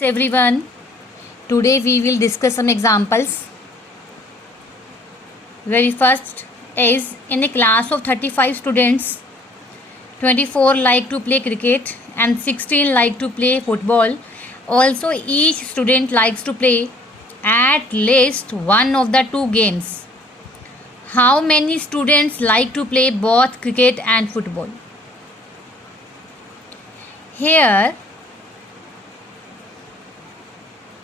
Everyone. Today we will discuss some examples. Very first is, in a class of 35 students, 24 like to play cricket and 16 like to play football. Also, each student likes to play at least one of the two games. How many students like to play both cricket and football? Here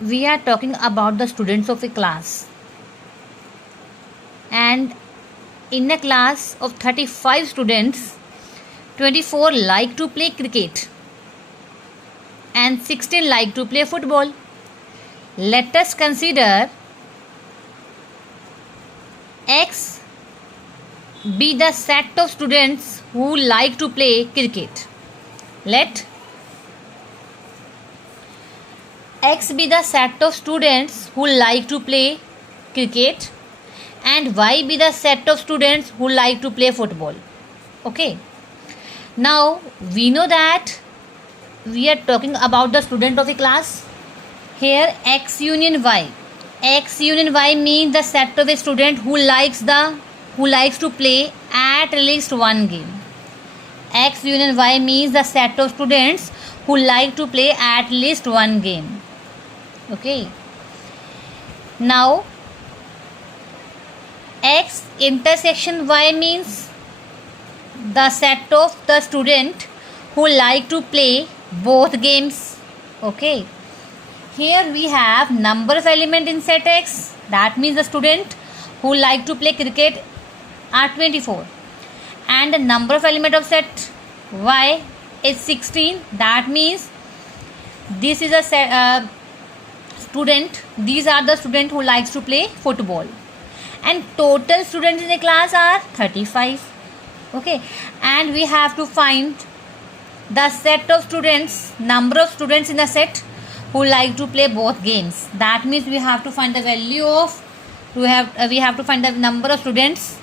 we are talking about the students of a class, and in a class of 35 students, 24 like to play cricket and 16 like to play football. Let us consider X be the set of students who like to play cricket. Let X be the set of students who like to play cricket and Y be the set of students who like to play football. Okay. Now we know that we are talking about the student of a class. Here X union Y. X union Y means the set of a student who likes to play at least one game. X union Y means the set of students who like to play at least one game. Okay. Now X intersection Y means the set of the student who like to play both games. Okay. Here we have number of element in set X. That means the student who like to play cricket are 24. And the number of element of set Y is 16. That means this is a student. These are the student who likes to play football. And total students in the class are 35. Okay. And we have to find the set of students, number of students in the set who like to play both games. That means we have to find the value of we have to find the number of students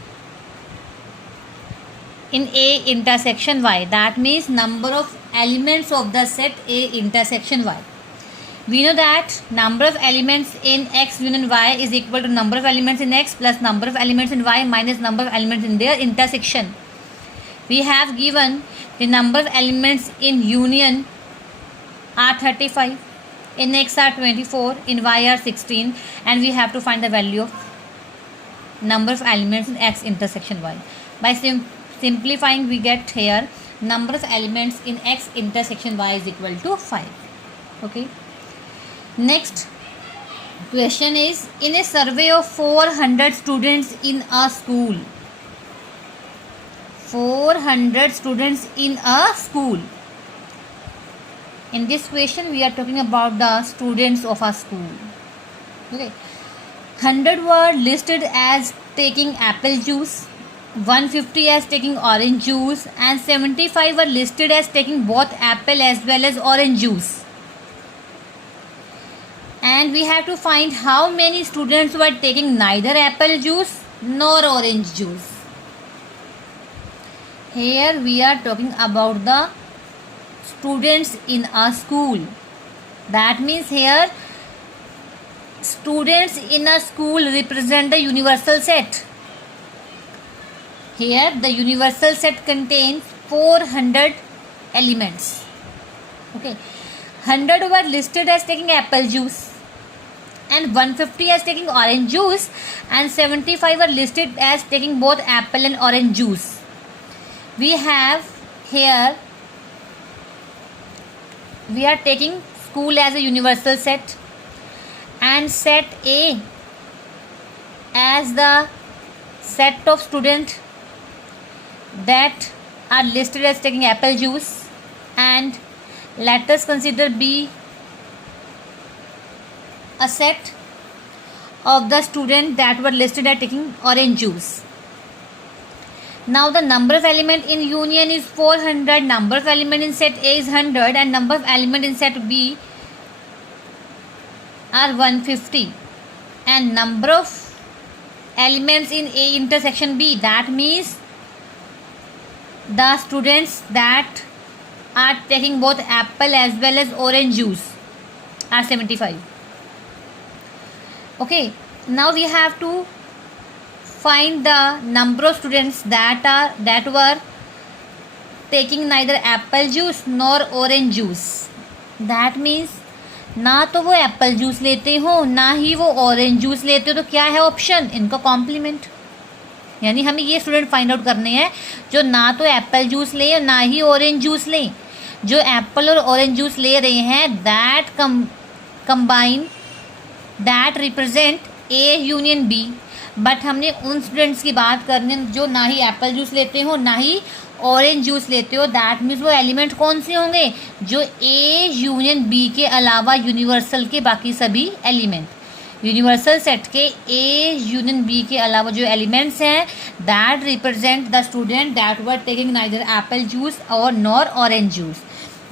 in A intersection Y. That means number of elements of the set A intersection Y. We know that number of elements in X union Y is equal to number of elements in X plus number of elements in Y minus number of elements in their intersection. We have given the number of elements in union are 35, in X are 24, in Y are 16, and we have to find the value of number of elements in X intersection Y. By simplifying, we get here number of elements in X intersection Y is equal to 5. Okay. Next question is, in a survey of 400 students in a school. 400 students in a school. In this question, we are talking about the students of a school. Okay. 100 were listed as taking apple juice, 150 as taking orange juice, and 75 were listed as taking both apple as well as orange juice. And we have to find how many students were taking neither apple juice nor orange juice. Here we are talking about the students in a school. That means here students in a school represent the universal set. Here the universal set contains 400 elements. Okay. 100 were listed as taking apple juice and 150 as taking orange juice, and 75 were listed as taking both apple and orange juice. We have here, we are taking school as a universal set and set A as the set of students that are listed as taking apple juice, and let us consider B a set of the students that were listed as taking orange juice. Now the number of element in union is 400, number of element in set A is 100, and number of element in set B are 150, and number of elements in A intersection B, that means the students that are taking both apple as well as orange juice as 75. Okay, now we have to find the number of students that were taking neither apple juice nor orange juice. That means ना तो वो Apple juice लेते हो ना ही वो orange juice लेते हो, तो क्या है ऑप्शन, इनका कॉम्प्लीमेंट. यानी हमें ये स्टूडेंट फाइंड आउट करने हैं जो ना तो एप्पल जूस ले और ना ही ऑरेंज जूस ले. जो एप्पल और ऑरेंज जूस ले रहे हैं that combine that represent A union B. But हमने उन स्टूडेंट्स की बात करनी जो ना ही एप्पल जूस लेते हो ना ही ऑरेंज जूस लेते हो. दैट मीन्स वो एलिमेंट कौन से होंगे, जो ए यूनियन बी के अलावा यूनिवर्सल के बाकी सभी एलिमेंट. यूनिवर्सल सेट के ए यूनियन बी के अलावा जो एलिमेंट्स हैं that represent the student that were taking neither apple juice और nor orange juice.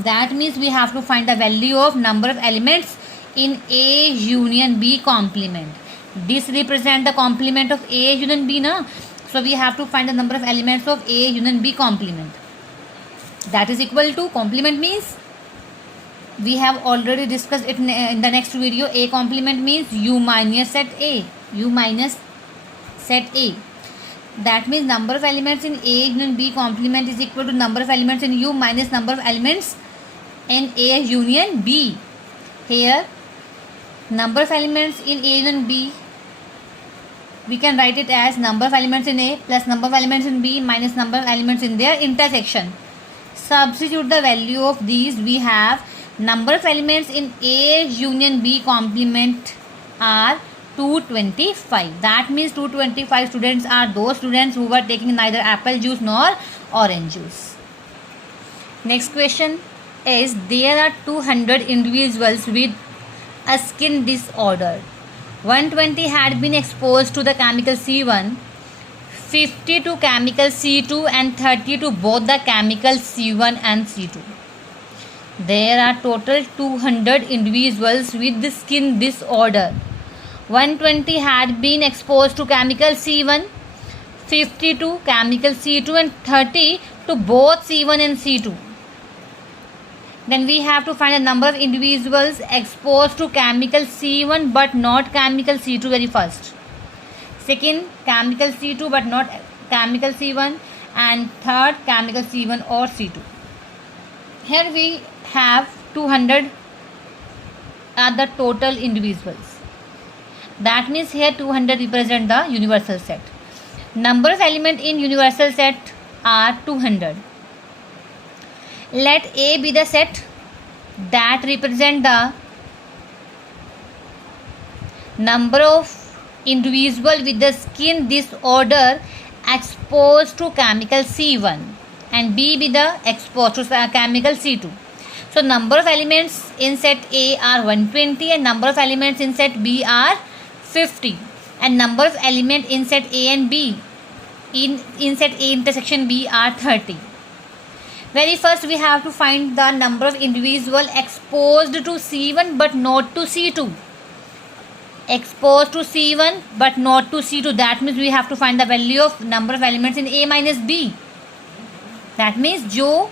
That means we have to find the value of number of elements in A union B complement. This represent the complement of A union B na. So we have to find the number of elements of A union B complement. That is equal to, complement means we have already discussed it in the next video. A complement means U minus set A. U minus set A. That means number of elements in A union B complement is equal to number of elements in U minus number of elements in A union B. Here number of elements in A union B, we can write it as number of elements in A plus number of elements in B minus number of elements in their intersection. Substitute the value of these. We have number of elements in A union B complement are 225. That means 225 students are those students who were taking neither apple juice nor orange juice. Next question is, there are 200 individuals with a skin disorder. 120 had been exposed to the chemical C1, 50 to chemical C2 and 30 to both the chemical C1 and C2. There are total 200 individuals with the skin disorder. 120 had been exposed to chemical C1, 50 to chemical C2 and 30 to both C1 and C2. Then we have to find the number of individuals exposed to chemical C1 but not chemical C2 very first. Second, chemical C2 but not chemical C1, and third, chemical C1 or C2. Here we have 200 are the total individuals. That means here 200 represent the universal set. Number of elements in universal set are 200. Let A be the set that represent the number of individual with the skin disorder exposed to chemical C1 and B be the exposed to chemical C2. So number of elements in set A are 120 and number of elements in set B are 50, and number of elements in set A and B in set A intersection B are 30. Very first we have to find the number of individual exposed to C1 but not to C2. Exposed to C1 but not to C2. That means we have to find the value of number of elements in A minus B. That means जो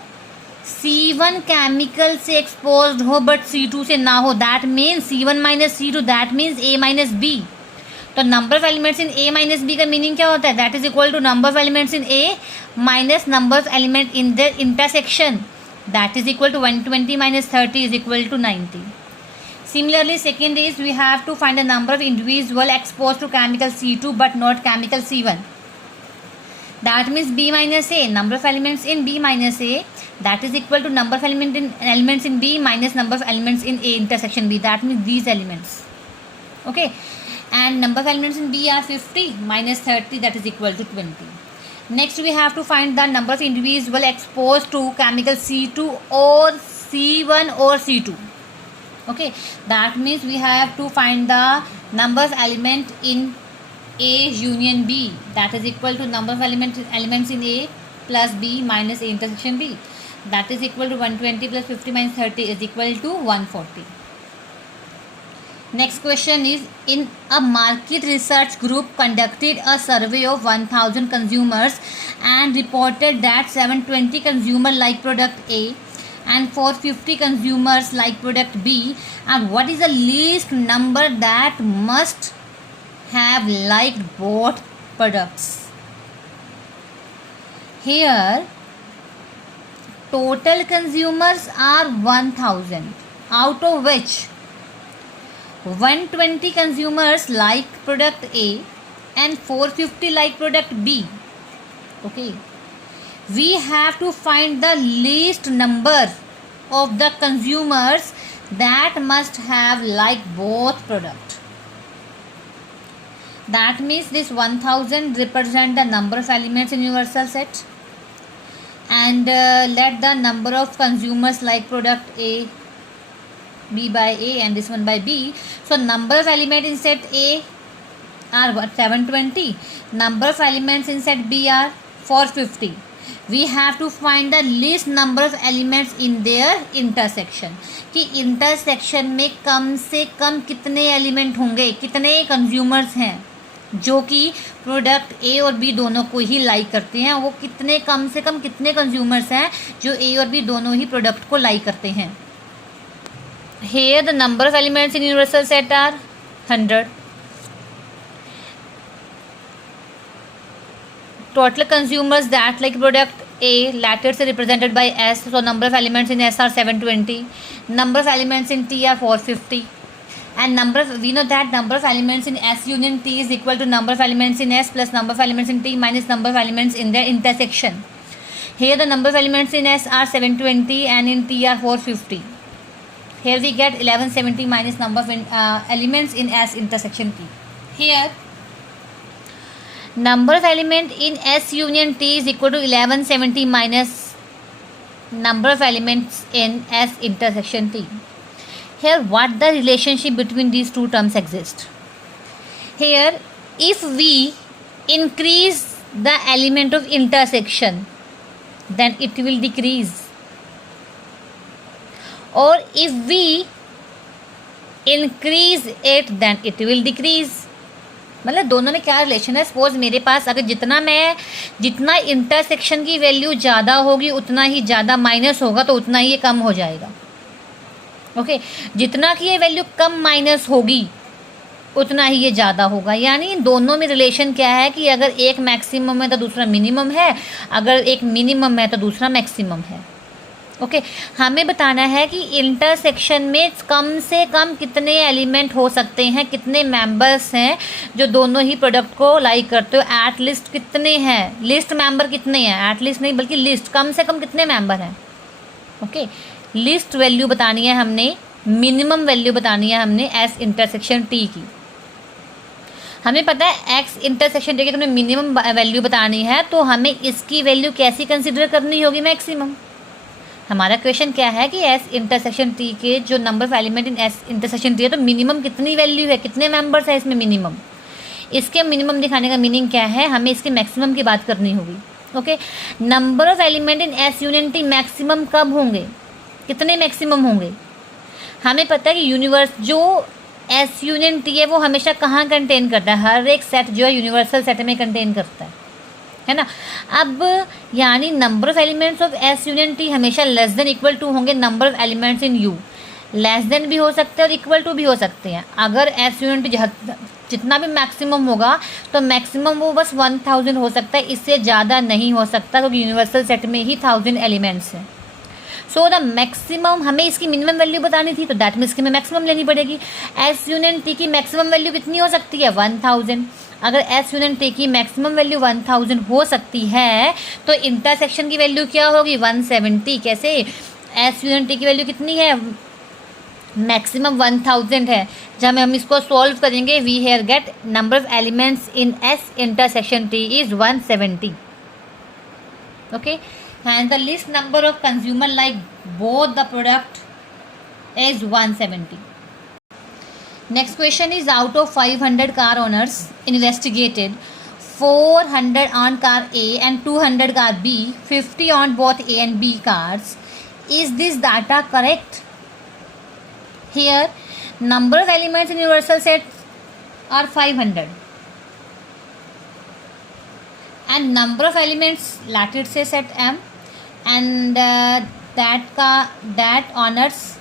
C1 chemical से exposed हो but C2 से ना हो, that means C1 minus C2, that means A minus B. तो number of elements in A minus B का meaning क्या होता है? That is equal to number of elements in A minus number of elements in the intersection. That is equal to 120 minus 30 is equal to 90. Similarly, second is we have to find the number of individual exposed to chemical C2 but not chemical C1. That means B minus A, number of elements in B minus A, that is equal to number of elements in B minus number of elements in A intersection B. That means these elements. Okay. And number of elements in B are 50 minus 30, that is equal to 20. Next we have to find the number of individual exposed to chemical C2 or C1 or C2. Okay, that means we have to find the number of element in A union B, that is equal to number of elements in A plus B minus A intersection B, that is equal to 120 plus 50 minus 30 is equal to 140. Next question is, in a market research group conducted a survey of 1000 consumers and reported that 720 consumer like product A and 450 consumers like product B, and what is the least number that must have liked both products? Here total consumers are 1000, out of which 120 consumers like product A and 450 like product B. Okay, we have to find the least number of the consumers that must have liked both product. That means this 1000 represent the number of elements in universal set, and let the number of consumers like product A be by A and this one by B. So number of elements in set A are what? 720. Number of elements in set B are 450. We have to find the least number of elements in their intersection, कि intersection में कम से कम कितने element होंगे, कितने consumers हैं जो कि product ए और बी दोनों को ही लाइक करते हैं, वो कितने कम से कम कितने कंज्यूमर्स हैं जो ए और बी दोनों ही प्रोडक्ट को लाइक करते हैं. Here the number of elements in universal set are 100. Total consumers that like product A, latter is represented by S, so number of elements in S are 720. Number of elements in T are 450. And we know that number of elements in S union T is equal to number of elements in S plus number of elements in T minus number of elements in their intersection. Here the number of elements in S are 720 and in T are 450. Here we get 1170 minus number of elements in S intersection T. Here number of element in S union T is equal to 1170 minus number of elements in S intersection T. Here what the relationship between these two terms exist? Here if we increase the element of intersection then it will decrease, or if we increase it then it will decrease. मतलब दोनों में क्या relation है? Suppose मेरे पास अगर जितना intersection की value ज़्यादा होगी उतना ही ज़्यादा माइनस होगा, तो उतना ही ये कम हो जाएगा. ओके, जितना की ये वैल्यू कम माइनस होगी उतना ही ये ज़्यादा होगा. यानी दोनों में रिलेशन क्या है कि अगर एक मैक्सिमम है तो दूसरा मिनिमम है, अगर एक मिनिमम है तो दूसरा मैक्सिमम है. ओके, हमें बताना है कि इंटरसेक्शन में कम से कम कितने एलिमेंट हो सकते हैं, कितने मेंबर्स हैं जो दोनों ही प्रोडक्ट को लाइक करते हो. एट लिस्ट कितने हैं, लिस्ट मेंबर कितने हैं, एट लिस्ट नहीं बल्कि लिस्ट कम से कम कितने मेंबर हैं. ओके, लिस्ट वैल्यू बतानी है हमने, मिनिमम वैल्यू बतानी है हमने एस इंटरसेक्शन टी की. हमें पता है एक्स इंटरसेक्शन टी की तुमने मिनिमम वैल्यू बतानी है, तो हमें इसकी वैल्यू कैसी कंसिडर करनी होगी? मैक्सिमम. हमारा क्वेश्चन क्या है कि एस इंटरसेक्शन टी के जो number of element in S intersection T है, तो मिनिमम कितनी वैल्यू है, कितने मेंबर्स है इसमें मिनिमम. इसके मिनिमम दिखाने का मीनिंग क्या है? हमें इसके मैक्सिमम की बात करनी होगी. Okay, number of element in S union T maximum कब होंगे, कितने मैक्सिमम होंगे? हमें पता है कि यूनिवर्स जो एस यूनियन टी है वो हमेशा कहाँ कंटेन करता है? हर एक सेट जो है यूनिवर्सल सेट में कंटेन करता है ना. अब यानी number of elements of S union T हमेशा लेस देन इक्वल टू होंगे number of elements in you. Less than भी हो सकते हैं और इक्वल टू भी हो सकते हैं. अगर एस यूनियन टी जितना भी मैक्सिमम होगा तो मैक्सिमम वो बस 1000 हो सकता है, इससे ज़्यादा नहीं हो सकता, क्योंकि यूनिवर्सल सेट में ही 1000 एलिमेंट्स हैं. सो द मैक्सिमम, हमें इसकी मिनिमम वैल्यू बतानी थी, तो दैट मीन्स की हमें मैक्सिमम लेनी पड़ेगी. एस यूनियन टी की मैक्सिमम वैल्यू कितनी हो सकती है? 1000. अगर एस यूनियन टी की मैक्सिमम वैल्यू 1000 हो सकती है तो इंटरसेक्शन की वैल्यू क्या होगी? 170. कैसे? एस यूनियन टी की वैल्यू कितनी है? मैक्सिमम 1000 है. जब हम इसको सॉल्व करेंगे we here get number of elements in S intersection T is 170. Okay, and the least number of consumer like both the product is 170. Next question is, out of 500 car owners investigated, 400 on car A and 200 car B, 50 on both A and B cars. Is this data correct? Here number of elements in universal set are 500 and number of elements, let it say set M, and that honors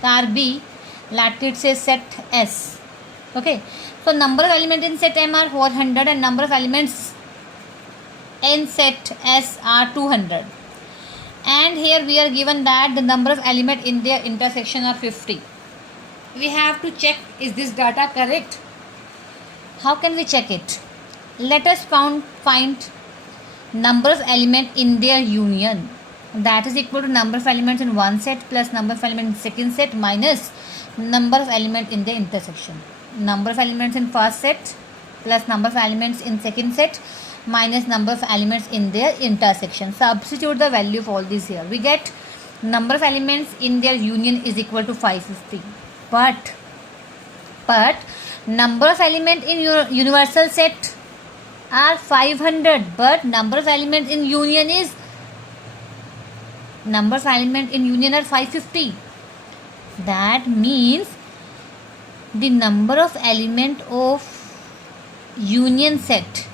car B, let it say set S. Okay, so number of elements in set M are 400 and number of elements in set S are 200. And here we are given that the number of elements in their intersection are 50. We have to check, is this data correct? How can we check it? Let us find number of elements in their union. That is equal to number of elements in one set plus number of elements in second set minus number of elements in the intersection. Number of elements in first set plus number of elements in second set minus number of elements in their intersection. Substitute the value of all these here. We get number of elements in their union is equal to 550. But number of elements in your universal set are 500. But number of elements in union are 550. That means the number of element of union set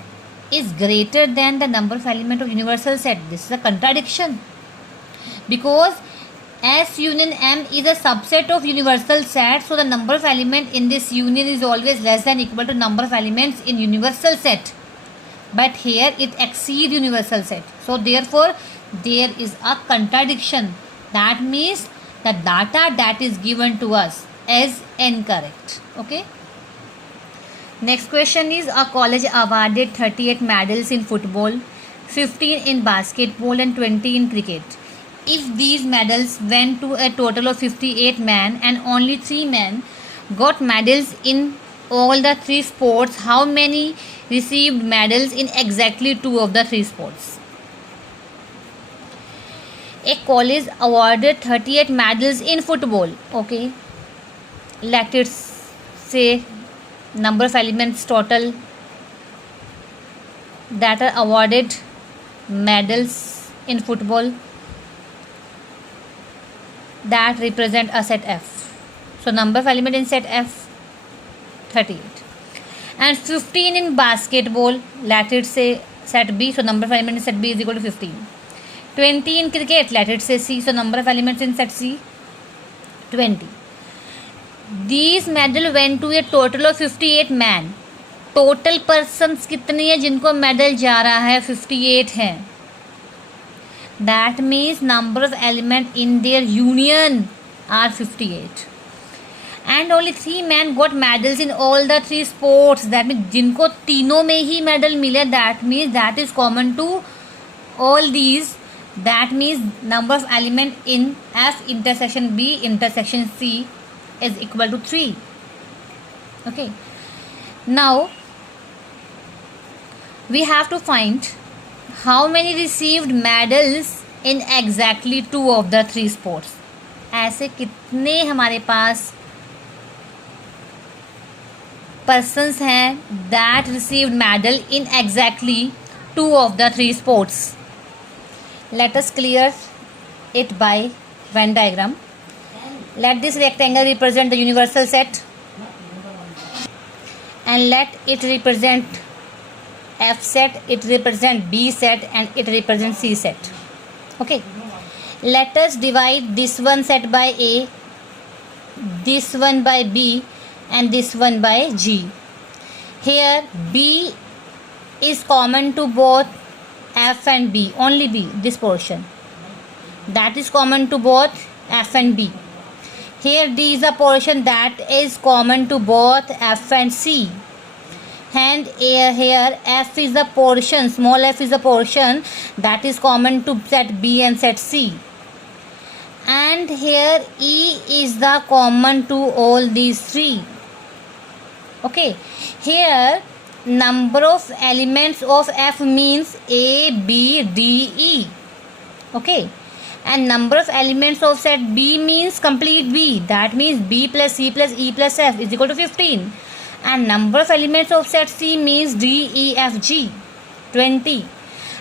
is greater than the number of element of universal set. This is a contradiction, because S union M is a subset of universal set, so the number of element in this union is always less than equal to number of elements in universal set. But here it exceeds universal set, so therefore there is a contradiction. That means the data that is given to us is incorrect. Okay. Next question is, a college awarded 38 medals in football, 15 in basketball and 20 in cricket. If these medals went to a total of 58 men and only 3 men got medals in all the 3 sports, how many received medals in exactly 2 of the 3 sports? A college awarded 38 medals in football. Okay, let it say number of elements total that are awarded medals in football that represent a set F. So number of elements in set F 38 and 15 in basketball, let it say set B, so number of elements in set B is equal to 15. 20 in cricket, let it say C, so number of elements in set C 20. These medal went to a total of 58 men. Total persons कितने हैं जिनको medal जा रहा है? 58 हैं. That means number of element in their union are 58. And only 3 men got medals in all the 3 sports. That means जिनको तीनों में ही medal मिले, that means that is common to all these. That means number of element in F intersection B intersection C is equal to 3. Okay. Now we have to find how many received medals in exactly 2 of the 3 sports. ऐसे कितने हमारे पास persons हैं that received medal in exactly 2 of the 3 sports. Let us clear it by Venn diagram. Let this rectangle represent the universal set and let it represent F set, it represent B set and it represents C set. Okay. Let us divide this one set by A, this one by B and this one by G. Here B is common to both F and B, only B, this portion. That is common to both F and B. Here D is a portion that is common to both F and C. And here F is the portion, small f is the portion that is common to set B and set C. And here E is the common to all these 3. Okay. Here number of elements of F means A, B, D, E. Okay. And number of elements of set B means complete B. That means B plus C plus E plus F is equal to 15. And number of elements of set C means D, E, F, G, 20.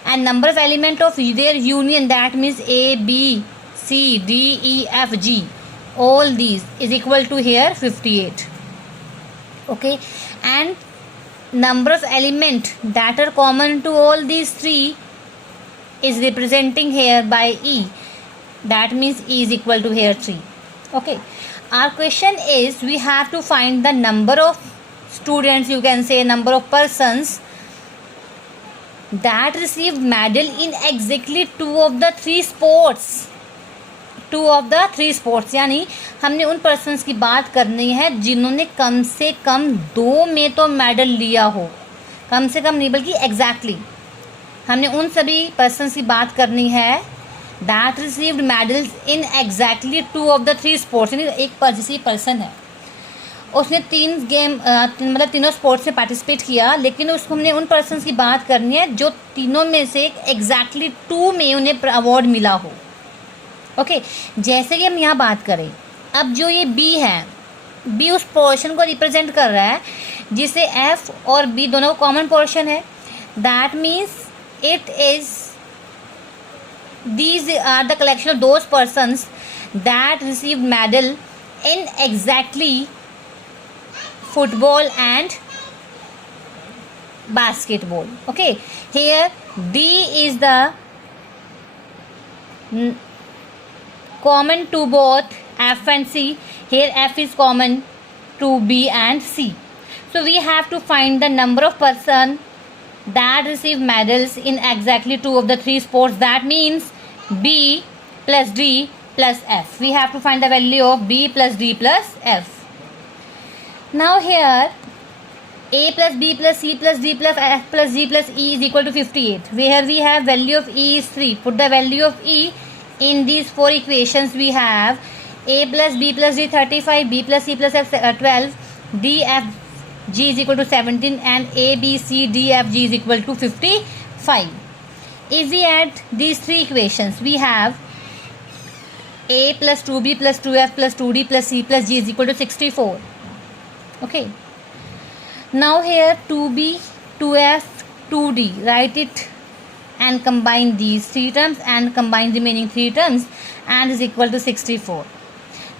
And number of elements of their union, that means A, B, C, D, E, F, G, all these is equal to here 58. Okay. And number of elements that are common to all these 3 is representing here by E. that means E is equal to here 3. Okay, our question is we have to find the number of students, you can say number of persons that received medal in exactly 2 of the 3 sports. 2 of the 3 sports यानी हमने उन persons की बात करनी है जिन्होंने कम से कम 2 में तो मेडल लिया हो, कम से कम नहीं बल्कि एग्जैक्टली हमने उन सभी पर्सन्स की बात करनी है that received medals in exactly 2 of the 3 sports. यानी एक जैसे पर्सन है उसने 3 गेम मतलब तीनों स्पोर्ट्स में पार्टिसिपेट किया, लेकिन उसको हमने उन पर्सन्स की बात करनी है जो तीनों में से एग्जैक्टली 2 में उन्हें अवार्ड मिला हो। ओके, जैसे कि हम यहाँ बात करें, अब जो ये बी है, बी उस पोर्शन को रिप्रेजेंट कर रहा है जिसे एफ और बी दोनों को कॉमन पोर्शन है। That means it is these are the collection of those persons that received medal in exactly football and basketball. Okay, here D is the common to both F and C. Here F is common to B and C. So we have to find the number of person that receive medals in exactly 2 of the 3 sports. That means B plus D plus F. We have to find the value of B plus D plus F. Now here A plus B plus C plus D plus F plus G plus E is equal to 58. Where we have value of E is 3. Put the value of E in these 4 equations. We have A plus B plus D 35, B plus C plus F 12, D F G is equal to 17 and A B C D F G is equal to 55. If we add these 3 equations, we have A plus 2B plus 2F plus 2D plus C plus G is equal to 64. Okay. Now here 2B, 2F, 2D. Write it and combine these 3 terms and combine the remaining 3 terms and is equal to 64.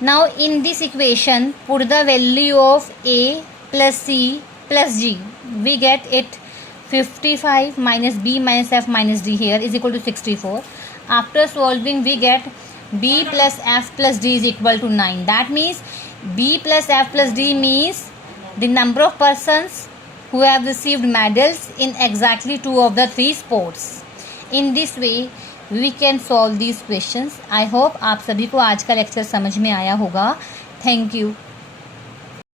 Now in this equation, put the value of A plus C plus G. We get it 55 minus B minus F minus D here is equal to 64. After solving we get B plus F plus D is equal to 9. That means B plus F plus D means the number of persons who have received medals in exactly 2 of the 3 sports. In this way we can solve these questions. I hope आप सभी को आज का lecture समझ में आया होगा. Thank you.